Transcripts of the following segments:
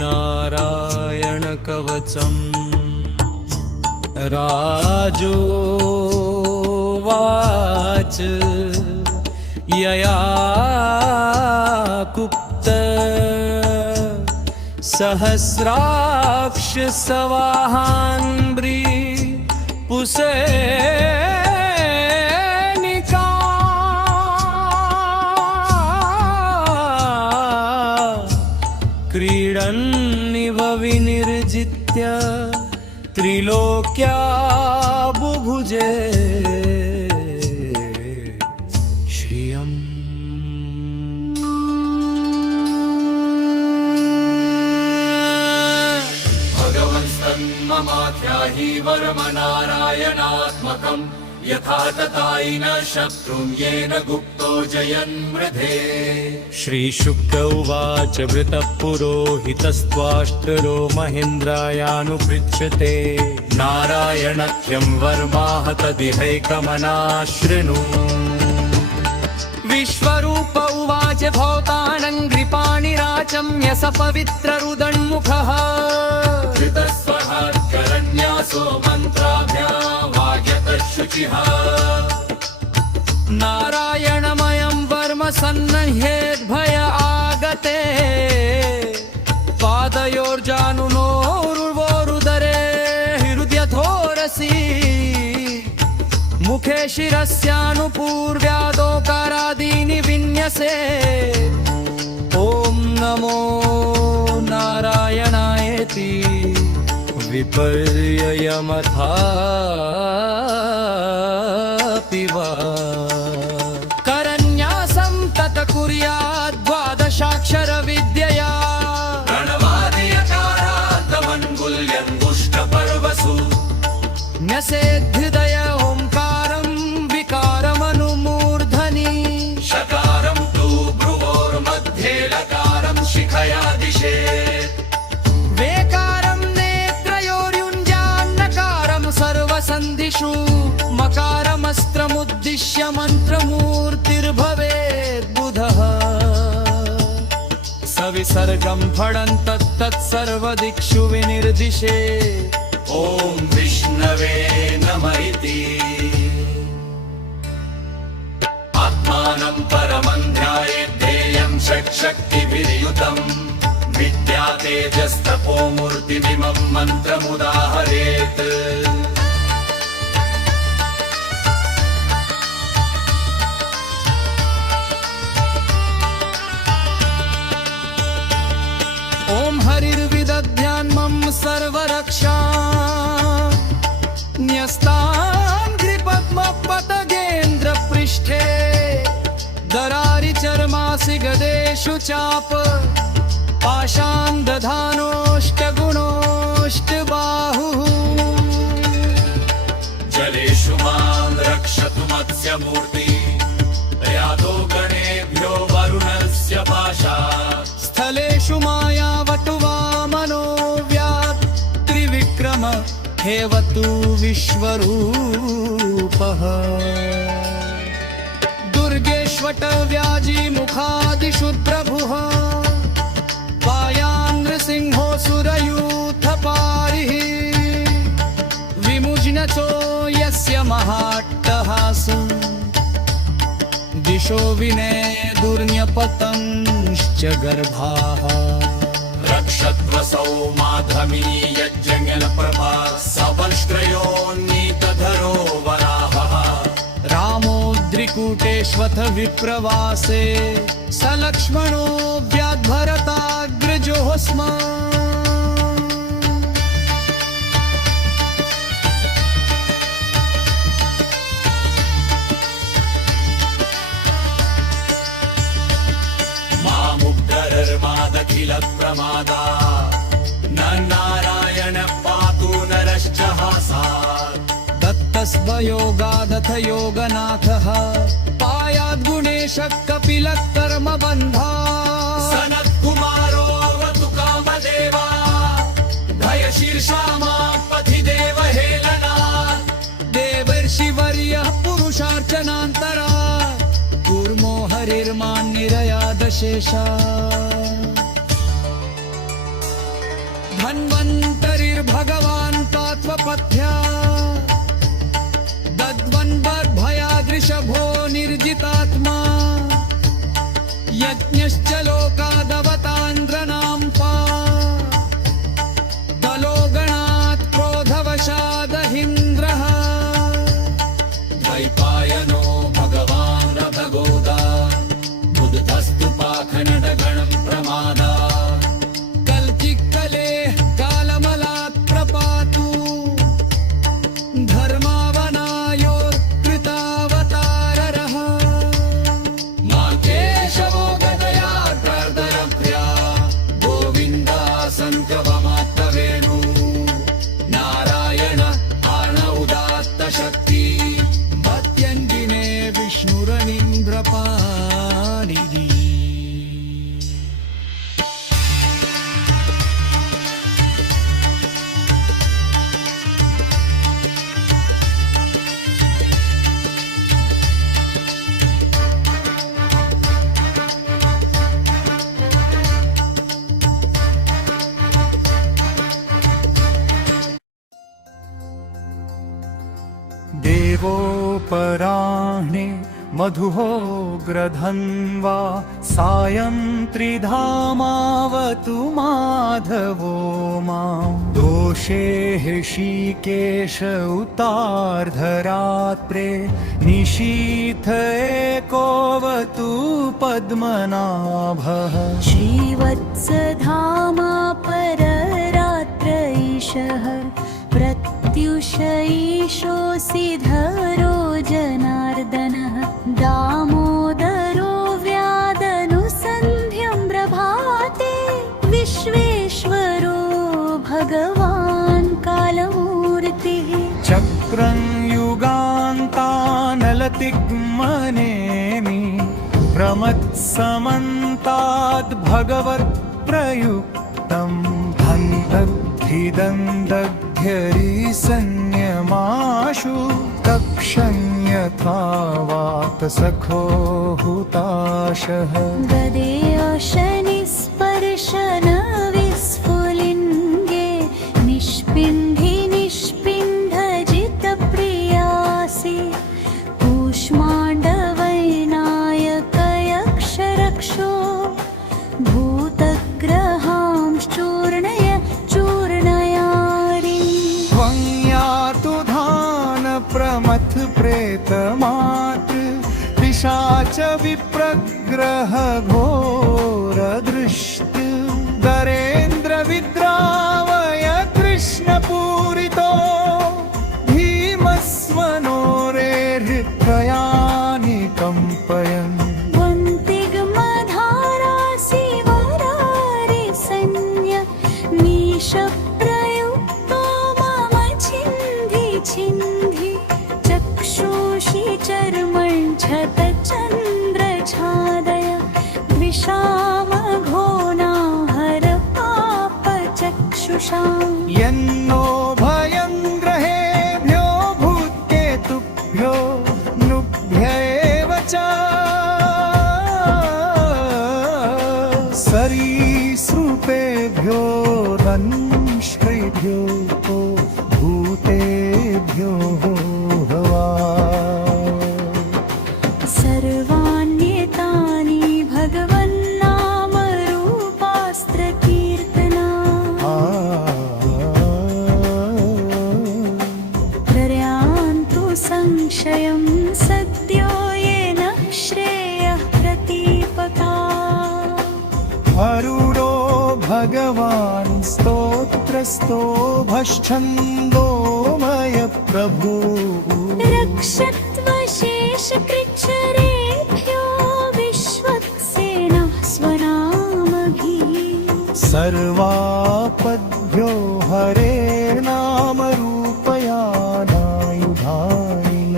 नारायण कवचम् राजोवाच यया कुप्त सहस्राक्ष सवाहान्ब्री पुसेनिका क्रीडन्निव विनिर्जित्य त्रिलोक्या बुभुजे श्रियम्। भगवन्स्तन्ममाख्याहि वर्मनारायणात्मकम् यथा तथायिन शत्रुं येन गुप्तो जयन्मृधे। श्रीशुक उवाच वृतः पुरोहितस्त्वाष्ट्रो महेन्द्रायानुपृच्छते नारायणख्यं वर्माह तदिहैकमनाशृणु। विश्वरूप उवाच भवतानङ्घ्रिपाणिराचम्य स पवित्ररुदन्मुखः कृतस्वहात्करन्यासो मन्त्राभ्यावाग्यतः शुचिः। नारायणमयं वर्म सन्नह्येद्भय आगते पादयोर्जानुनोरुवोरुदरे हृदयथोरसि मुखे शिरस्यानुपूर्व्यादोकारादीनि विन्यसे। ॐ नमो नारायणायेति विपर्ययमथापि वा करन्यासं तत कुर्याद् द्वादशाक्षर विद्यया प्रणवादियकारान्तमन्गुल्यङ्गुष्ठपर्वसु न्यसेद्हृदय ओङ्कारं विकारमनुमूर्धनि शकारं तु भ्रुवोर्मध्ये लकारं शिखया दिशेत्। वेकारं नेत्रयोर्युञ्जान्नकारं सर्वसन्धिषु मकारमस्त्रमुद्दिश्य मन्त्रमूर्तिर्भवेत् बुधः। सविसर्गं फडं तत्तत्सर्वदिक्षु विनिर्दिशे। ॐ विष्णवे नमः इति आत्मानं परमं ध्यायेत् ध्येयं षट्शक्तिभिर्युतम् विद्या तेजस्तपो मूर्तिमिमं मन्त्रमुदाहरेत्। ॐ हरिर्विदध्यान्मं सर्वरक्षा न्यस्ताङ्घ्रिपद्मपतगेन्द्रपृष्ठे दरारिचर्मासि गदेषु चाप पाशां दधानोऽष्टगुणोऽष्टबाहुः। जलेषु मां रक्षतु मत्स्यमूर्ति यादो गणेभ्यो वरुणस्य पाशात्। स्थलेषु मायावटुवामनो व्यात् त्रिविक्रम हेवतु विश्वरूपः। दुर्गेष्वटव्याजी मुखादिषु प्रभुः पायान् नृसिंहोऽसुरयूथपारिः। विमुज्नचो यस्य महाट्टहासं दिशो विनेदुर्न्यपतंश्च गर्भाः। रक्षत्वसौ माधवी यज्ञप्रभा सवंश्रयोन्नीतधरो वराहः। रामोद्रिकूटेष्वथ विप्रवासे स लक्ष्मणो व्याद्भरताग्रजोः स्म। मामुग्धरर्मादखिल प्रमादा न नारायण पातु नरश्च हासात्। दत्तस्वयोगादथ योगनाथः पायाद्गुणेशः कपिलः कर्मबन्धा। सनत्कुमारोऽवतु कामदेवा भयशीर्षा मां पथि देवहेलनात्। देवर्षिवर्यः पुरुषार्चनान्तरा कूर्मो हरिर्मान्निरयादशेषा। धन्वन्तरिर्भगवान् पात्वपथ्या दद्वन्वद्भयादृशभो निर्जितात्मा यज्ञश्च लोकादवतान्द्रनां पा दलोगणात् क्रोधवशादहीन्द्रः द्वैपायनो भगवान् रथगोदा बुद्धस्तु पाखनडगणं प्रमादा कल्किकले कालमलात् प्रपातु धर्मावनायोर्कृतावताररः मा केशवो गदया प्रार्दरभ्या गोविन्दा सङ्कवमात्तवेणु नारायण आणौदात्तशक्ति भक्त्यङ्गिने विष्णुरनीन्द्रपाणिः देवोपराह्णे मधुहोग्रधन्वा सायं त्रिधामावतु माधवो मां दोषे हृषीकेश उतार्धरात्रे निशीथ एकोऽवतु पद्मनाभः श्रीवत्सधामा पररात्र ईशः प्रत्युष ईशोऽसि धरो जनार्दनः दामोदरो व्यादनुसन्ध्यं प्रभाते विश्वेश्वरो भगवान् कालमूर्तिः चक्रं युगान्तानलतिग्मनेमि प्रमत्समन्ताद् भगवत्प्रयुक्तं धन्तग्धिदन्तघ्यरीसंयमाशु तक्षं यथा वातसखो हुताशः गदेयशनिस्पर्शन विस्फुलिङ्गे निष्पिण्ढि निष्पिण्ढजितप्रियासि कूष्माण्डवैनायकयक्षरक्षो भूतग्रहांश्चूर्णय चूर्णयारि त्वं यातु धानप्रमथ प्रेतमातृ पिशाच विप्रग्रह घोरदृष्ट दरेन्द्रविद्रावय कृष्णपूरितो भीमस्वनोरेर्हृदयानि कम्पयन् वन्तिग्मधारासि वरारिसंज्ञ नीशप्रयुक्तो मम छिन्धि छिन्धि चक्षुषि चर्मञ्छतचन्द्रछादय विषामघोनाहर पापचक्षुषाम् यन्नो भयं ग्रहेभ्यो भूत्केतुभ्यो नुभ्य एव च सरीसृपेभ्यो दंष्ट्रिभ्यो भूतेभ्यो भवा सर्वाण्येतानि भगवन्नामरूपास्त्रकीर्तना प्रयान्तु संशयं सद्यो येन श्रेयः प्रतीपका अरुणो भगवान् स्तोत्रस्तो भश्छन्दोमय प्रभु रक्षत्वशेषकृच्छ्रेभ्यो विश्वक्सेनः स्वनामभिः सर्वापद्भ्यो हरेर्नामरूपयानायुधायिन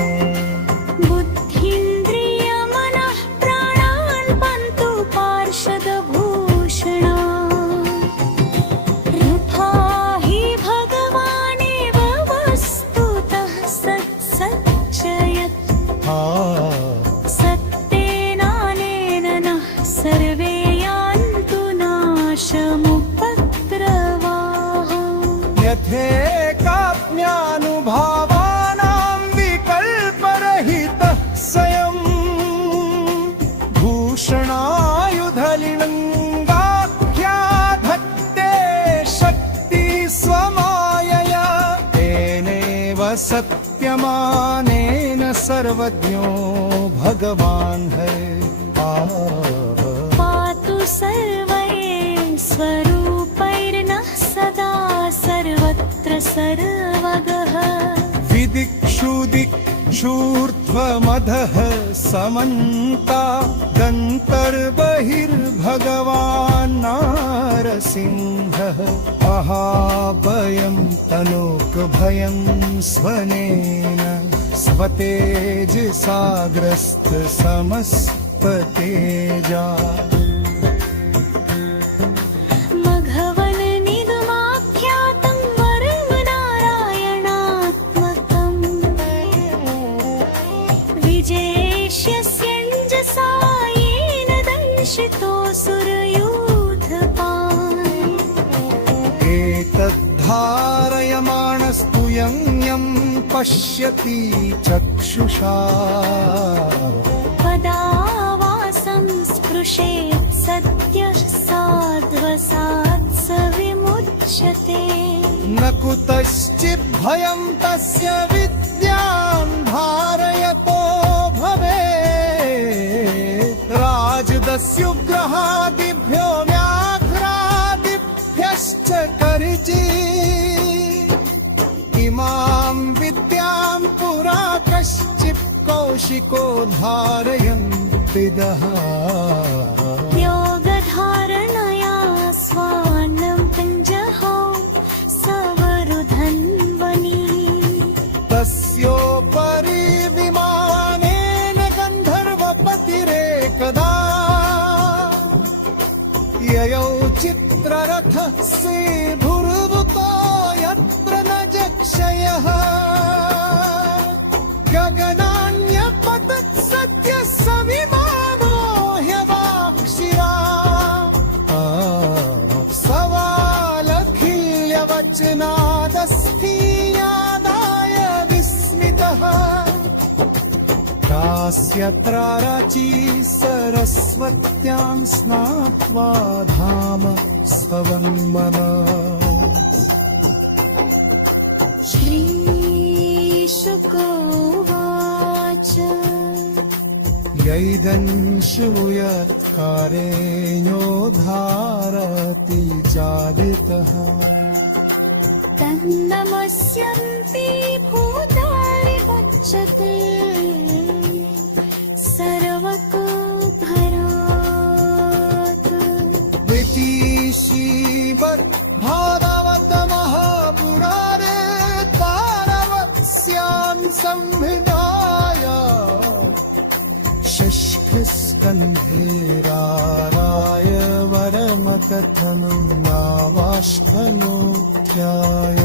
बुद्धीन्द्रियमनः प्राणान् पन्तु पार्षदभूषणा रथा हि भगवानेव वस्तुतः सच्चयत् सत्तेनानेन नः सर्वे यान्तु नाशमुपद्रवा काप्यानुभावानां विकल्परहितः स्वयं भूषणायुधलिङ्गाख्याधत्ते शक्ति स्वमायया तेनैव सत्यमानेन सर्वज्ञो भगवान् है पातु सर्वैः स्वरूपैर्नः सदा सर्वत्र सर्वगः विदिक्षु दिक्षूर्ध्वमधः समन्ता दन्तर्बहिर्भगवान् नारसिंहः अहाभयं तनोकभयं स्वनेन स्वतेजसाग्रस्त समस्पतेजा मघवन्निदमाख्यातं वरनारायणात्मकम् विजेष्यस्यञ्जसा येन दंशितोऽसुरयूथपान् एतद्धारयमाणस्तु यं पश्यति चक्षुषा पदावासं स्पृशेत् सद्यः साध्वसात् स विमुच्यते न कुतश्चित् भयं तस्य विद्यां धारयतो भवेत् राजदस्युग्रहादिभ्यो व्याघ्रादिभ्यश्च कर्जी इमां विद्यां पुरा कश्चित् कौशिको धारयन् विदः योगधारणया स्वान्नं पिञ्जहो सवरुधन्वनी तस्योपरि विमानेन गन्धर्वपतिरेकदा ययौ चित्ररथः सेभुर्भुतो यत्र न जक्षयः गगनान्यपतत् सद्यः स विमानो ह्यवाक्षिरा सवालखिल्यवचनादस्थीयादाय विस्मितः कास्यत्रारची सरस्वत्यां स्नात्वा धाम स्ववन्मना श्रीशुक उवाच यैदंशुयत्कारेणो धारति जालितः तन्नमस्यन्ति भूतानि गच्छति सर्वतोभरात् भागवत महापुराणे तारवस्यां संविधाय शुष्कस्कन्धेराराय वरमतथनं नावाष्टनोऽध्याय